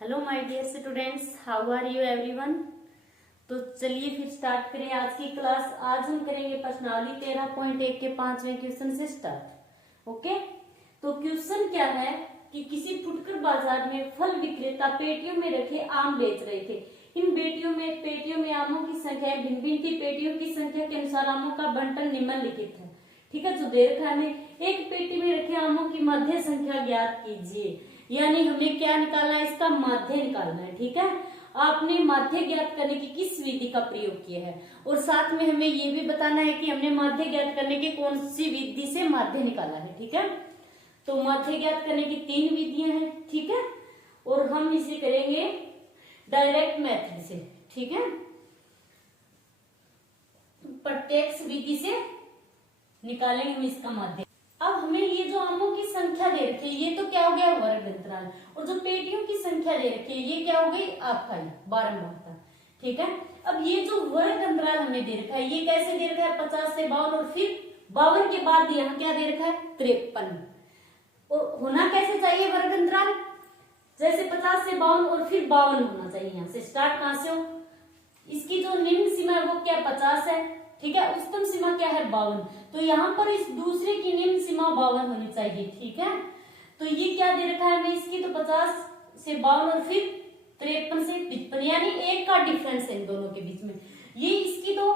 Hello my dear students, how are you everyone. तो चलिए फिर स्टार्ट करें आज की क्लास। आज हम करेंगे प्रश्नावली 13.1 के 5वें क्वेश्चन से स्टार्ट। ओके, तो क्वेश्चन क्या है कि किसी फुटकर बाजार में फल विक्रेता पेटियों में रखे आम बेच रहे थे। इन पेटियों में आमों की संख्या भिन्न भिन्न थी। पेटियों की संख्या के अनुसार आमों का बंटन निम्नलिखित है। ठीक है, जो दे रखा है हमें, एक पेटी में रखे आमों की मध्य संख्या ज्ञात कीजिए। यानी हमें क्या निकालना है, इसका माध्य निकालना है। ठीक है, आपने माध्य ज्ञात करने की किस विधि का प्रयोग किया है, और साथ में हमें ये भी बताना है कि हमने माध्य ज्ञात करने की कौन सी विधि से माध्य निकाला है। ठीक है, तो माध्य ज्ञात करने की 3 विधियां हैं। ठीक है, और हम इसे करेंगे डायरेक्ट मेथड से। ठीक है, प्रत्यक्ष विधि से निकालेंगे हम इसका माध्य। अब हमें ये जो आमों की संख्या दे रखी है, ये तो क्या हो गया, वर्ग अंतराल। और जो पेटियों की संख्या दे रखी है, ये क्या हो गई, आपका बारंबारता। ठीक है, अब ये जो वर्ग अंतराल हमने दे रखा है, ये कैसे दे रखा है, 50 से 52, और फिर 52 के बाद यहाँ क्या दे रखा है, 53। और होना कैसे चाहिए वर्ग अंतराल, जैसे 50 से 52 और फिर 52 होना चाहिए। यहाँ से स्टार्ट कहां से हो, इसकी जो निम्न सीमा है वो क्या 50 है। ठीक है, उच्चतम सीमा क्या है 52। तो यहाँ पर इस दूसरे की निम्न सीमा 52 होनी चाहिए। ठीक है, तो ये क्या दे रखा है हमें, इसकी तो 50 से 52 और फिर 53 से 55, यानी 1 का डिफरेंस है इन दोनों के बीच में। ये इसकी तो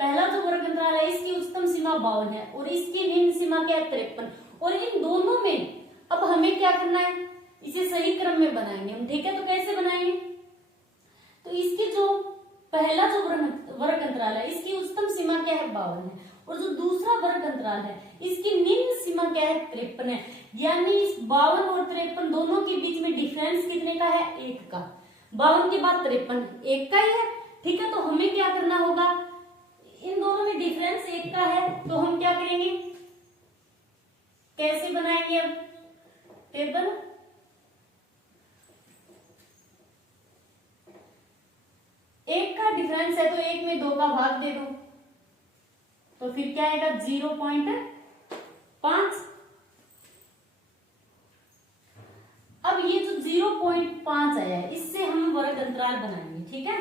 पहला जो वर्ग अंतराल है, इसकी उच्चतम सीमा 52 है और इसकी निम्न सीमा क्या है 53। और इन दोनों में अब हमें क्या करना है, इसे सही क्रम में बनाएंगे हम। ठीक है, तो कैसे बनाएंगे, तो इसकी जो पहला जो वर्ग अंतराल है, इसकी उच्चतम सीमा क्या है 52 है, और जो दूसरा वर्ग अंतराल है, इसकी निम्न सीमा क्या है 53 है। यानी इस 52 और 53 दोनों के बीच में डिफरेंस कितने का है, 1 का। 52 के बाद 53 1 का ही है। ठीक है, तो हमें क्या करना होगा, इन दोनों में डिफरेंस 1 का है, तो हम क्या करेंगे, कैसे बनाएंगे अब टेबल, एक का डिफरेंस है तो 1 में 2 का भाग दे दो, तो फिर क्या आएगा 0.5। अब ये जो 0.5 आया है, इससे हम वर्ग अंतराल बनाएंगे। ठीक है,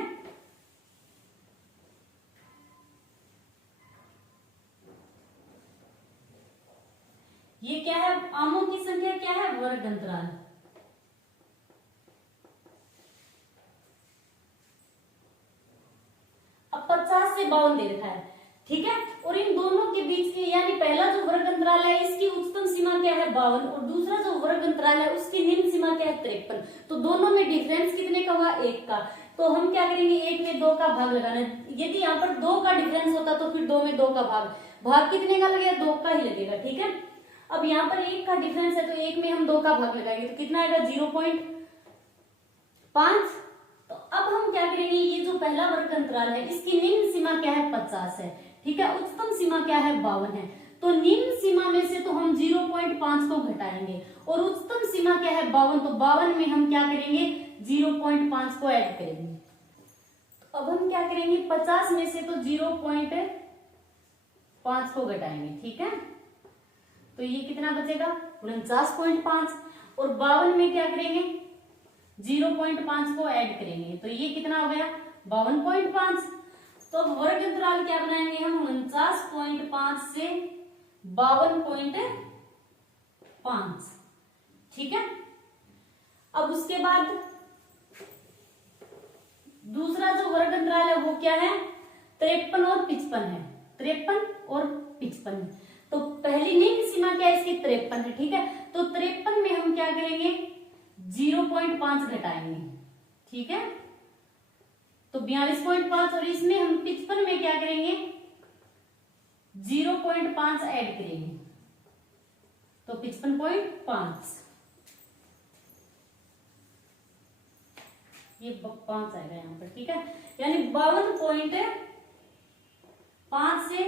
ये क्या है, आमों की संख्या क्या है, वर्ग अंतराल। अब 50 से 52 दे रखा है। ठीक है, और इन दोनों के बीच के, यानी पहला जो वर्ग अंतराल है, इसकी उच्चतम सीमा क्या है 52, और दूसरा जो वर्ग अंतराल है, उसकी निम्न सीमा क्या है 53। तो दोनों में डिफरेंस कितने का हुआ, 1 का। तो हम क्या करेंगे, 1 में 2 का भाग लगाना है। यदि यहाँ पर 2 का डिफरेंस होता तो फिर 2 में 2 का भाग कितने का लगेगा, 2 का ही लगेगा। ठीक है, अब यहाँ पर 1 का डिफरेंस है तो 1 में हम 2 का भाग लगाएंगे, तो कितना आएगा 0.5। तो अब हम क्या करेंगे, ये जो पहला वर्ग अंतराल है, इसकी निम्न सीमा क्या है 50 है। ठीक है, उच्चतम सीमा क्या है 52 है। तो निम्न सीमा में से तो हम 0.5 को घटाएंगे, और उच्चतम सीमा क्या है 52, तो 52 में हम क्या करेंगे, 0.5 को ऐड करेंगे। तो अब हम क्या करेंगे, 50 में से तो 0.5 को घटाएंगे। ठीक है, तो ये कितना बचेगा 49.5, और 52 में क्या करेंगे, 0.5 को ऐड करेंगे, तो ये कितना हो गया 52.5। तो वर्ग अंतराल क्या बनाएंगे हम, 49.5 से 52.5। ठीक है, अब उसके बाद दूसरा जो वर्ग अंतराल है वो क्या है, 53 और 55 है। 53 और 55, तो पहली निम्न सीमा क्या है इसकी 53 है। ठीक है, तो 53 में हम क्या करेंगे, 0.5 घटाएंगे। ठीक है, तो 42.5, और इसमें हम 55 में क्या करेंगे, 0.5 ऐड करेंगे, तो 55.5, ये 5 आएगा यहाँ पर। ठीक है, यानी 52.5 से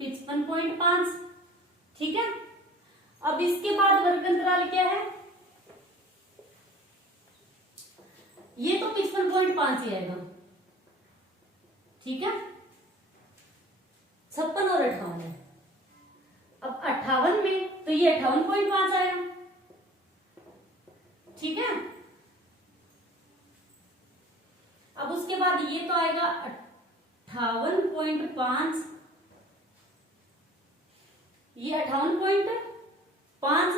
55.5। ठीक है, अब इसके बाद वर्ग अंतराल क्या है, ये तो 55.5 ही आएगा। ठीक है, 56 और 58 है। अब 58 में तो ये 58.5 आएगा। ठीक है, ये तो आएगा 58.5, ये 58.5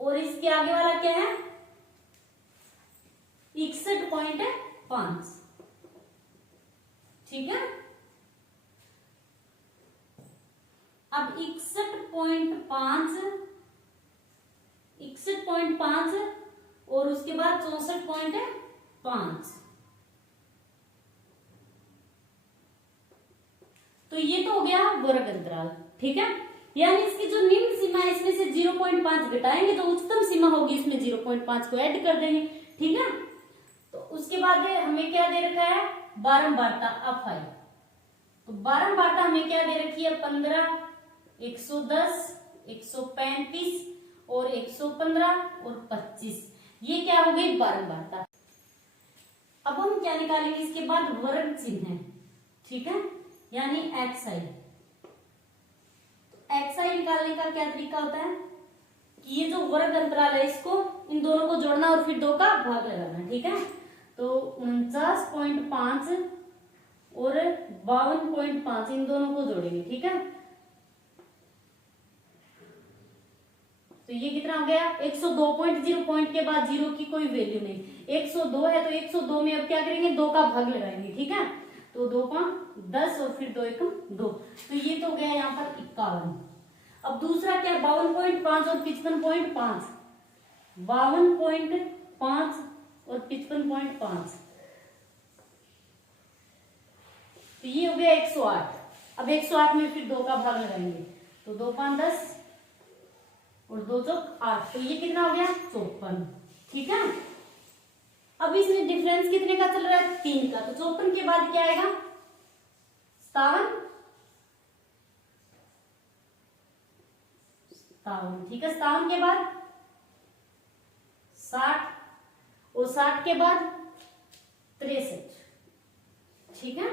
और इसके आगे वाला क्या है 61.5। ठीक है, अब 61.5 और उसके बाद 64.5, तो ये तो हो गया वर्ग अंतराल। ठीक है, यानी इसकी जो निम्न सीमा है इसमें से 0.5 घटाएंगे तो उच्चतम सीमा होगी, इसमें 0.5 को ऐड कर देंगे। ठीक है, तो उसके बाद हमें क्या दे रखा है बारंबारता अफाई, तो बारंबारता हमें क्या दे रखी है 15, 110, 135 और 115 और 25, ये क्या हो गई बारंबारता। अब हम क्या निकालेंगे इसके बाद वर्ग चिन्ह है। ठीक है, यानी एक्सआई। एक्सआई निकालने का क्या तरीका होता है कि ये जो वर्ग अंतराल है इसको इन दोनों को जोड़ना और फिर 2 का भाग लगाना। ठीक है, तो 49.5 और 52.5 इन दोनों को जोड़ेंगे। ठीक है, तो ये कितना हो गया 102.0, पॉइंट के बाद 0 की कोई वैल्यू नहीं, 102 है तो 102 में अब क्या करेंगे 2 का भाग लगाएंगे। ठीक है, तो 2 का 10 और फिर 2 एकम 2, तो ये तो हो गया यहाँ पर 51। अब दूसरा क्या 52.5 और 55.5, 52.5 और 55.5, तो ये हो गया 108। अब 108 में फिर 2 का भाग लगाएंगे तो 2 5 10 और 2 चौक 8, तो ये कितना हो गया 54। ठीक है, अब इसमें डिफरेंस कितने का चल रहा है 3 का, तो 54 के बाद क्या आएगा 57। ठीक है, 57 के बाद 60 और 60 के बाद 63। ठीक है,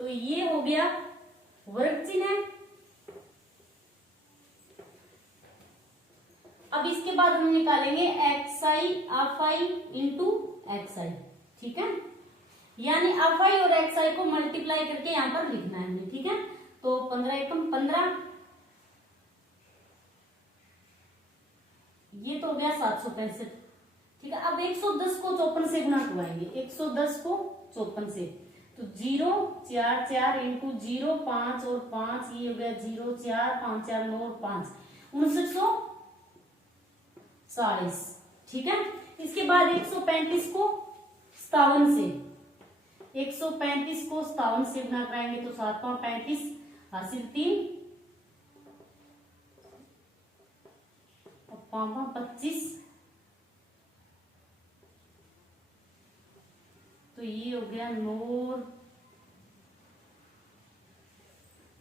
तो ये हो गया वर्ग चिन्ह। अब इसके बाद हम निकालेंगे एक्सआई अफआई इंटू एक्सआई। ठीक है, यानी अफआई और एक्सआई को मल्टीप्लाई करके यहां पर लिखना है हमें। ठीक है, तो 15 एकम 15, ये तो हो गया 765। ठीक है, अब 110 को 54 से गुणा करवाएंगे, 110 को 54 से, तो 0 4 4 इंटू 0 5 और 5, ये हो गया 0 4 5 4 9 और 5 5940। ठीक है, इसके बाद 135 को 57 से, 135 को 57 से गुणा कराएंगे तो 7 5 35 हासिल 3 और 5 5 25, तो ये हो गया 9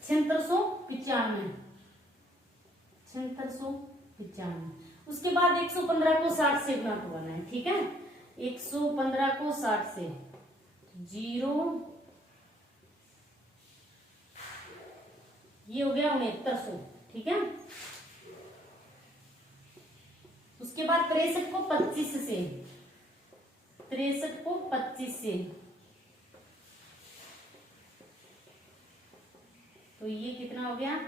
7695, 7695। उसके बाद 115 को 60 से गुणा करवाना है। ठीक है, 115 को 60 से, 0 ये हो गया 6900। ठीक है, उसके बाद 63 को 25 से, 63 को 25 से, तो ये कितना हो गया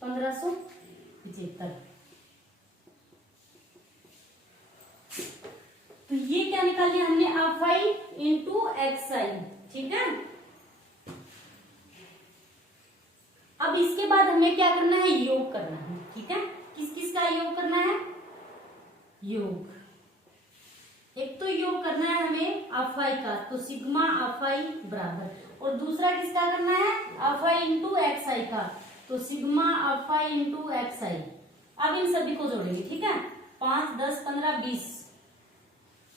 1575। तो ये क्या निकाल लिया हमने अफआई इंटू एक्सआई। ठीक है, अब इसके बाद हमें क्या करना है योग करना है। ठीक है, किस किस का योग करना है योग, एक तो योग करना है हमें अफआई का, तो सिग्मा अफआई बराबर, और दूसरा किसका करना है अफआई इंटू एक्सआई का, तो सिग्मा अफआई इंटू एक्सआई। अब इन सभी को जोड़ेंगे। ठीक है, 5 10 15 20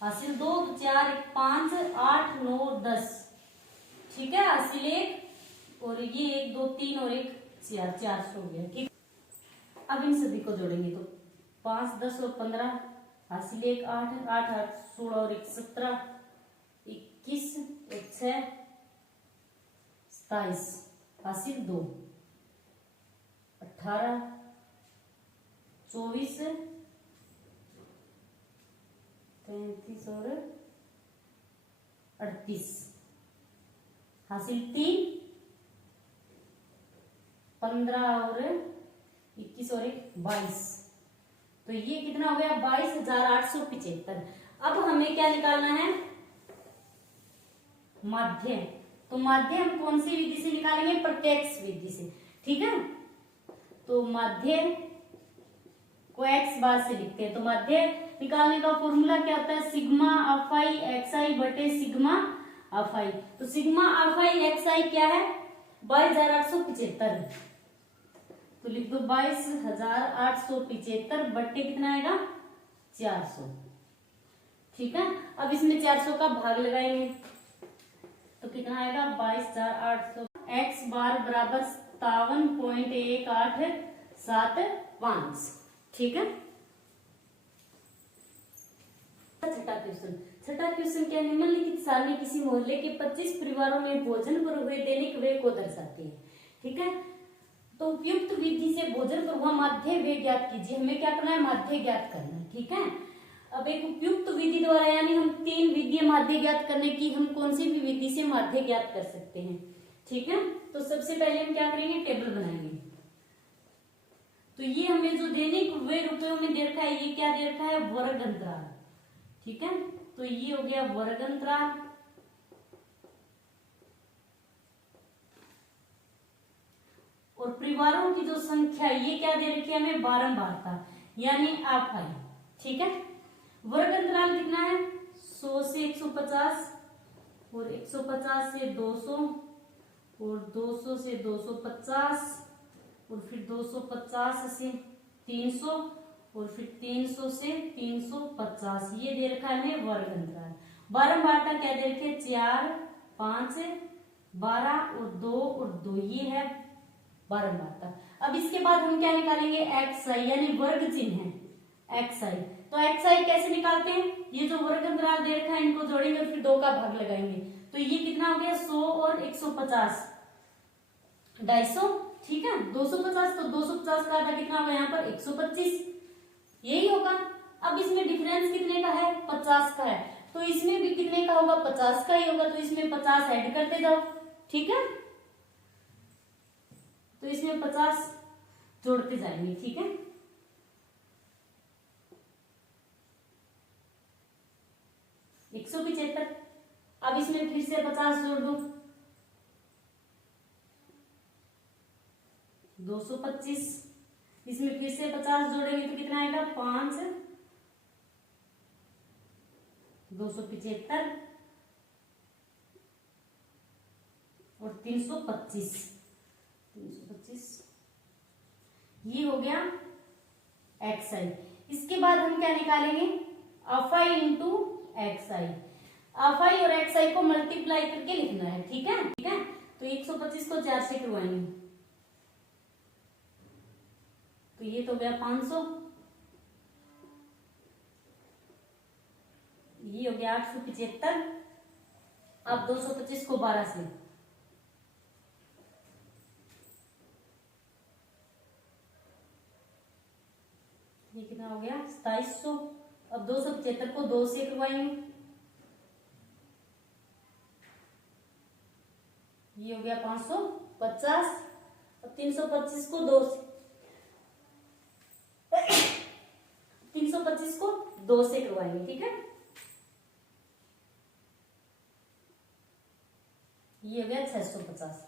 हासिल 2 4 5 8 9 10। ठीक है, हासिल 1 और ये 1 2 3 और 1 4 4 हो गया। ठीक, अब इन सभी को जोड़ेंगे तो 5 10 और 15 हासिल 1 8 8 8 16 और 1 17 21 और 6 27 हासिल 2 18 24 33 और 38 हासिल 3 15 और 21 और 1 22। तो ये कितना हो गया 22,875। अब हमें क्या निकालना है माध्य। तो माध्य हम कौन सी विधि से निकालेंगे प्रत्यक्ष विधि से। ठीक है, तो माध्य को x बार से लिखते हैं। तो माध्य निकालने का फॉर्मूला क्या होता है सिग्मा ऑफ आई एक्स आई बटे सिग्मा ऑफ आई। तो सिग्मा ऑफ आई एक्स आई क्या है 22,875। तो लिख दो 22,875 बट्टे कितना आएगा 400। ठीक है, अब इसमें 400 का भाग लगाएंगे तो कितना आएगा 22,800। एक्स बार बराबर 57.1875। ठीक है, छठा क्वेश्चन क्या निम्नलिखित सारणी किसी मोहल्ले के 25 परिवारों में भोजन पर हुए दैनिक व्यय को दर्शाती है। ठीक है, तो उपयुक्त विधि से भोजन पर हुआ माध्य व्यय ज्ञात कीजिए। हमें क्या करना है माध्य ज्ञात करना है। ठीक है, अब एक उपयुक्त विधि द्वारा यानी हम 3 विधि माध्य ज्ञात करने की हम कौन सी भी विधि से माध्य ज्ञात कर सकते हैं। ठीक है, तो सबसे पहले हम क्या करेंगे टेबल बनाएंगे। तो ये हमें जो दैनिक व्यय रुपयों में दे रखा है ये क्या दे रखा है वर्ग अंतराल। ठीक है, तो ये हो गया वर्ग अंतराल। और परिवारों की जो संख्या ये क्या दे रखी है हमें बारंबारता यानी आप आई। ठीक है, वर्ग अंतराल कितना है 100 से 150 और 150 से 200 और 200 से 250 और फिर 250 से 300 और फिर 300 से 350। ये दे रखा है हमें वर्ग अंतराल। बारंबारता क्या दे रखी है 4 5 12 और 2 और 2 ये है बारंबारता। अब इसके बाद हम क्या निकालेंगे एक्स आई यानी वर्ग चिन्ह है एक्स आई। तो एक्स आई कैसे निकालते हैं ये जो वर्ग अंतराल दे रखा है इनको जोड़ेंगे और फिर 2 का भाग लगाएंगे। तो ये कितना हो गया 100 और 150 250। ठीक है, 250 तो 250 का आधा कितना होगा यहाँ पर 125 यही होगा। अब इसमें डिफरेंस कितने का है 50 का है तो इसमें भी कितने का होगा 50 का ही होगा। तो इसमें 50 ऐड करते जाओ। ठीक है, तो इसमें 50 जोड़ते जाएंगे। ठीक है, एक 175। अब इसमें फिर से 50 जोड़ दो 225। इसमें फिर से 50 जोड़ेंगे तो कितना आएगा 5 275 और 325 ये हो गया एक्स आई। इसके बाद हम क्या निकालेंगे F I into x I. F I और एक्स आई को मल्टीप्लाई करके लिखना है। ठीक है, ठीक है, तो 125 को 4 से करवाएंगे तो ये तो गया 500। ये हो गया 875। अब 225 को 12 से ये कितना हो गया 2700। अब 275 को 2 से करवाएंगे ये हो गया 550। अब 325 को 2 से 325 को 2 से करवाएंगे। ठीक है, ये हो गया 650।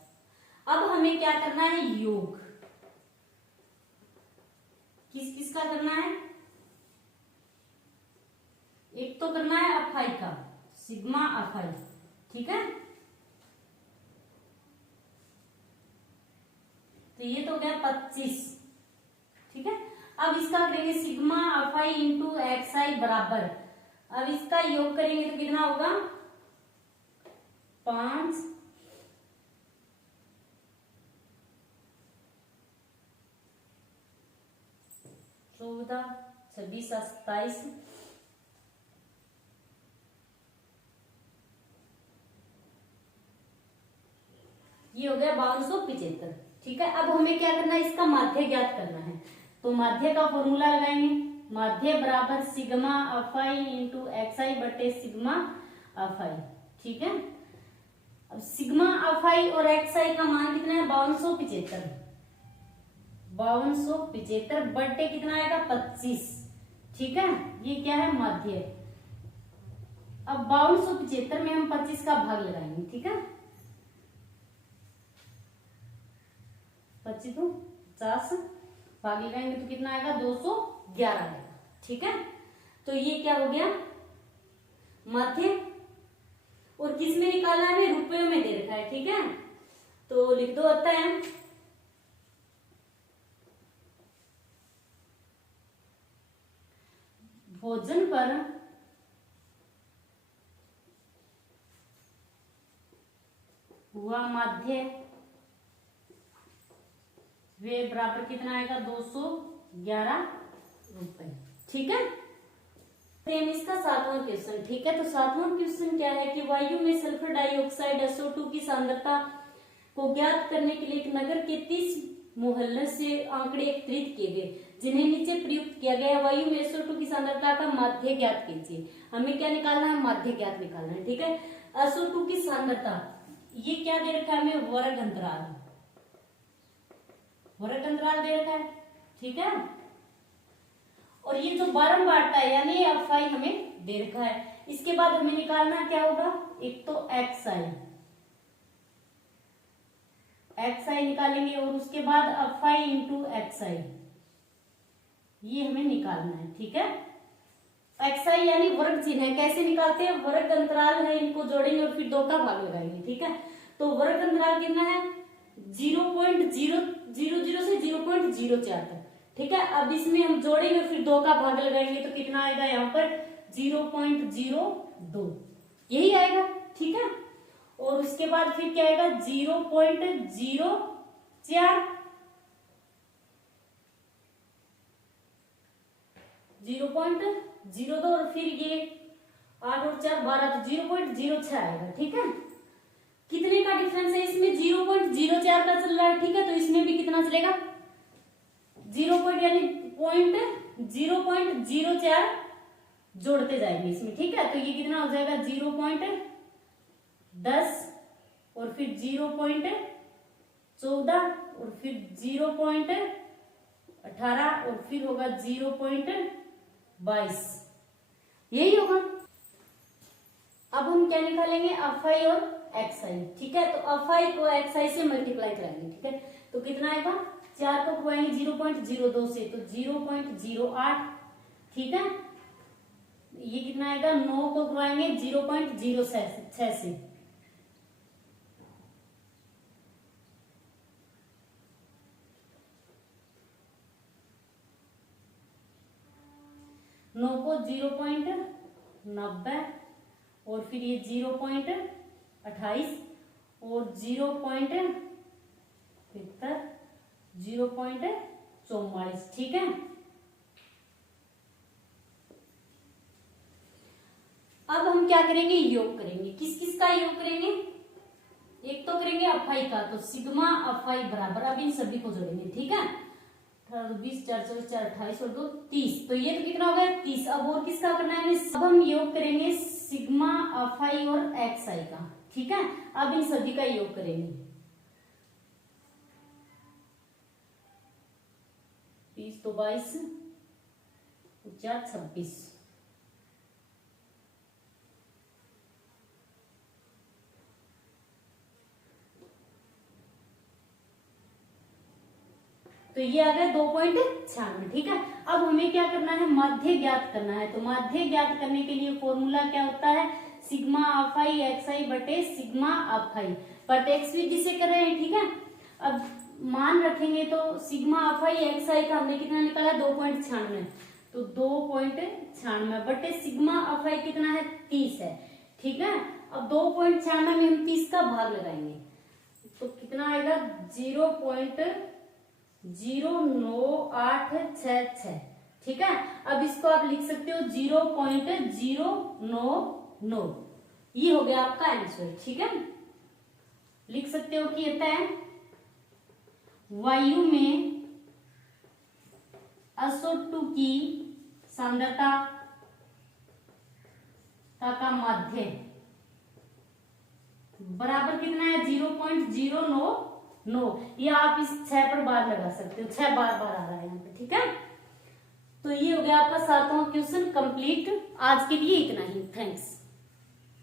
अब हमें क्या करना है योग किस किस का करना है। एक तो करना है अफाई का सिग्मा अफाई। ठीक है, तो ये तो हो गया 25। ठीक है, अब इसका करेंगे सिग्मा अफाई इंटू एक्स आई बराबर। अब इसका योग करेंगे तो कितना होगा 5 14 26 27 ये हो गया 5275। ठीक है, अब हमें क्या करना है, इसका माध्य ज्ञात करना है। तो माध्य का फॉर्मूला लगाएंगे, माध्य बराबर सिग्मा अफाई इंटू एक्सआई बटे सिग्मा अफाई। ठीक है, अब सिग्मा अफाई और एक्सआई का मान कितना है, 5275। 5275 बटे कितना आएगा, 25। ठीक है, ये क्या है, माध्य। अब 5275 में हम 25 का भाग लगाएंगे। ठीक है, 25 तो 50 भाग लगाएंगे तो कितना आएगा, 211 आएगा। ठीक है, तो ये क्या हो गया, माध्य। और किस में निकालना है, रुपयों में दे रखा है। ठीक है, तो लिख दो अतः भोजन पर हुआ माध्य वे बराबर कितना आएगा, 211 रुपए। ठीक है, इसका 7वां क्वेश्चन। ठीक है, तो 7वां क्वेश्चन क्या है कि वायु में सल्फर डाइऑक्साइड SO2 की सांद्रता को ज्ञात करने के लिए एक नगर के 30 मोहल्ले से आंकड़े एकत्रित किए गए जिन्हें नीचे प्रयुक्त किया गया। वायु में SO2 की सांद्रता का माध्य ज्ञात कीजिए। हमें क्या निकालना है, माध्य ज्ञात निकालना है। ठीक है, SO2 की सांद्रता, ये क्या दे रखा है हमें, वर्ग अंतराल, वर्ग अंतराल दे रखा है। ठीक है, और ये जो बारंबारता है यानी अफाई हमें दे रखा है। इसके बाद हमें निकालना क्या होगा, एक तो एक्सआई निकालेंगे और उसके बाद अफाई इंटू एक्सआई, ये हमें निकालना है। ठीक है, एक्सआई यानी वर्ग चिन्ह है, कैसे निकालते हैं, वर्ग अंतराल है, इनको जोड़ेंगे और फिर 2 का भाग लगाएंगे। ठीक है, तो वर्ग अंतराल कितना है, 0.000 से 0.04 तक। ठीक है, अब इसमें हम जोड़ेंगे फिर 2 का भाग लगाएंगे तो कितना आएगा, यहाँ पर 0.02 यही आएगा। ठीक है, और उसके बाद फिर क्या आएगा, 0.04 0.02 और फिर ये 8 और 4 12 तो 0.06 आएगा। ठीक है, कितने का डिफरेंस है इसमें, 0.04 का चल रहा है। ठीक है, तो इसमें भी कितना चलेगा, 0 यानी 0.04 जोड़ते जाएंगे इसमें। ठीक है, तो ये कितना हो जाएगा, 0.10 और फिर 0.14 और फिर 0.18 और फिर होगा 0.22, यही होगा। अब हम क्या निकालेंगे, अफाई और एक्सआई। ठीक है, तो अफाई को एक्सआई से मल्टीप्लाई कराएंगे। ठीक है, तो कितना आएगा, 4 को घुमाएंगे 0.02 से तो 0.08। ठीक है, ये कितना आएगा, 9 को घुमाएंगे 0.06 से 9 को 0.90 और फिर ये 0.28 और 0.44। ठीक है, अब हम क्या करेंगे, योग करेंगे। किस किस का योग करेंगे, एक तो करेंगे अफाई का, तो सिग्मा अफाई बराबर, अब इन सभी को जोड़ेंगे। ठीक है, 20 4 24 4 28 और 2 30, तो ये तो कितना हो गया, 30। अब और किसका करना है, अब हम योग करेंगे सिग्मा अफाई और एक्सआई का। ठीक है, अब इन सभी का योग करेंगे, 20 तो 22 4 26, तो ये आ गया 2.96। ठीक है, अब हमें क्या करना है, माध्य ज्ञात करना है। तो माध्य ज्ञात करने के लिए फॉर्मूला क्या होता है, सिग्मा अफाई एक्सआई बटे सिग्मा अफाई, प्रत्यक्ष विधि से कर रहे हैं। ठीक है, अब मान रखेंगे तो सिग्मा अफाई एक्सआई का हमने कितना निकाला, 2.96, तो 2.96 बटे सिग्मा अफाई कितना है, 30 है। ठीक है, अब 2.96 में हम 30 का भाग लगाएंगे तो कितना आएगा, 0.09866। ठीक है, अब इसको आप लिख सकते हो 0.099, ये हो गया आपका आंसर। ठीक है, लिख सकते हो कि कहता है वायु में SO2 की सांद्रता का माध्य बराबर कितना है 0.099। ये आप इस 6 पर बार लगा सकते हो, 6 बार बार आ रहा है यहाँ पे, ठीक है। तो ये हो गया आपका 7वां क्वेश्चन कंप्लीट। आज के लिए इतना ही, थैंक्स।